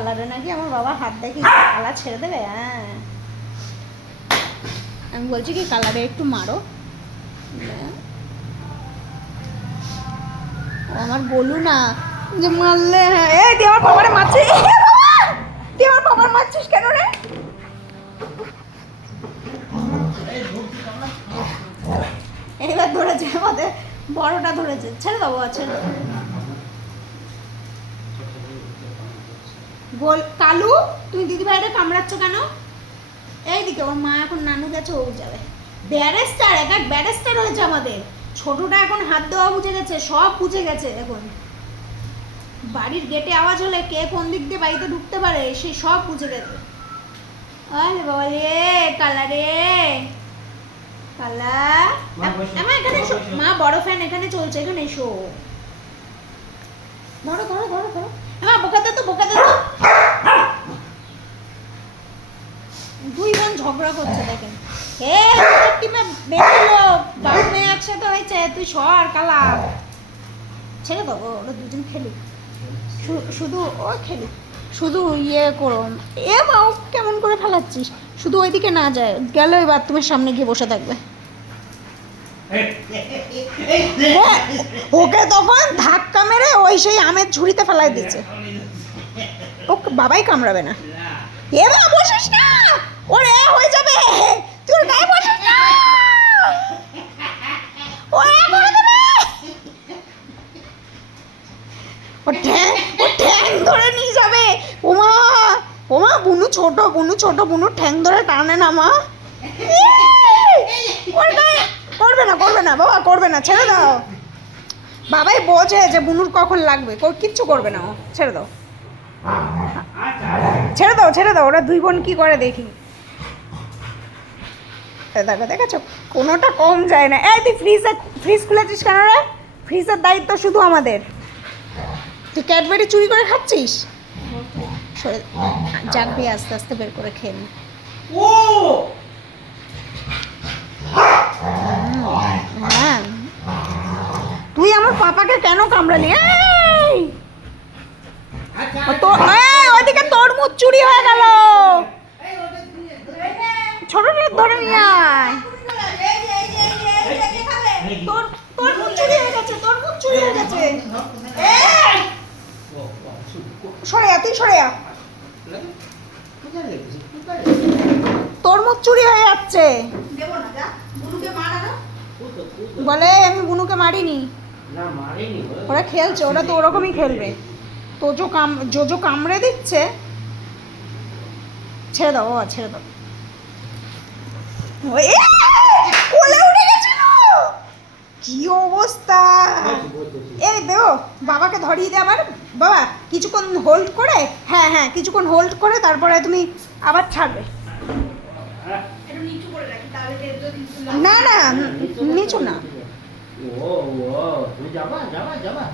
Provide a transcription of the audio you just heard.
কালারে নাকি আমার বাবার হাত দেখি কালার ছেড়ে দেবে। হ্যাঁ আমি বলছি কি কালারে একটু মারো। ও আমার বলু না যে মারলে। হ্যাঁ এই তুই আমার বাবারে মারছিস, তুই আমার বাবার মারছিস কেন রে? এবার ধরেছে আমাদের বড়টা ধরেছে, ছেড়ে দেবো ছেড়ে দেবো। বল কালু তুমি দিদি ভাইটা কামড়াচ্ছ কেন? এইদিকে ওর মা এখন নানু গেছে, ও যাবে। ব্যারেস্টার এক এক ব্যারেস্টার হয়েছে আমাদের। ছোটটা এখন হাত দেওয়া বুঝে গেছে, সব বুঝে গেছে এখন। বাড়ির গেটে আওয়াজ হলে কে কোন দিক দিয়ে বাড়িতে ঢুকতে পারে সে সব বুঝে গেছে। আরে বাবা রে কালা রে কালা। আমার এখানে এসো, মা বড় ফ্যান এখানে চলছে, এখানে এসো। ধরো ধরো ধরো ধরো। হ্যাঁ বোকাতে তো বোকাতে তো। দুই বোন ঝগড়া করছে দেখেন। হে টিমে বেশি লোক, বাবু মেয়ে একসাথে হয়েছে, তুই সর কালা। ছেড়ে দেবো ওরা দুজন খেলুক, শুধু ও খেলুক, শুধু ইয়ে করো। এ মা কেমন করে ফেলাচ্ছিস? শুধু ওইদিকে না যায়, গেল ওই বাথরুমের সামনে গিয়ে বসে থাকবে। ওকে তখন ধাক্কা মেরে ওই সেই আমের ঝুড়িতে ফেলাই দিচ্ছে। ও বাবাই কামড়াবে না। এ মা বসিস না, ওরে হয়ে যাবে, তুই ওর গায়ে বসিস না, ও করে দেবে। ও ঠ্যাং ধরে নিয়ে যাবে। ওমা ওমা বুনু ছোট, বুনু ছোট, বুনু ঠ্যাং ধরে টানে না মা। করবে না করবে না বাবা, করবে না, ছেড়ে দাও। বাবাই বোঝে যে বুনুর কখন লাগবে, কিচ্ছু করবে না ও, ছেড়ে দাও ছেড়ে দাও ছেড়ে দাও। ওরা দুই বোন কি করে দেখি। দেখো দেখেছো কোনোটা কম যায় না। এই তুই ফ্রিজ খুলেছিস কেন রে? ফ্রিজের দায়িত্ব শুধু আমাদের। তুই ক্যাডবেরি চুরি করে খাচ্ছিস? জাগবি আস্তে আস্তে বের করে খেয়ে নি। হ্যাঁ তুই আমার পাপাকে কেন কামড়ালি? ওইদিকে তরমুজ চুরি হয়ে গেল, ছোট ধরে নিয়ে আয়। তরমুজ চুরি হয়ে গেছে, তরমুজ চুরি হয়ে গেছে। সরে যা, তুই সরে যা। তরমুজ চুরি হয়ে যাচ্ছে বলে। আমি বুনুকে মারিনি, ওরা খেলছে, ওরা তো ওরকমই খেলবে। জোজো কামড়ে দিচ্ছে, ছেড়ে দাও বাবা ছেড়ে দাও। কোলে উঠে গেছিল, কি অবস্থা। এই দেও বাবাকে ধরিয়ে দে আবার। বাবা কিছুক্ষণ হোল্ড করে, হ্যাঁ হ্যাঁ কিছুক্ষণ হোল্ড করে তারপরে তুমি আবার ছাড়বে। না না নিচু না। ও ও তুমি যাবা যাবা যাবা।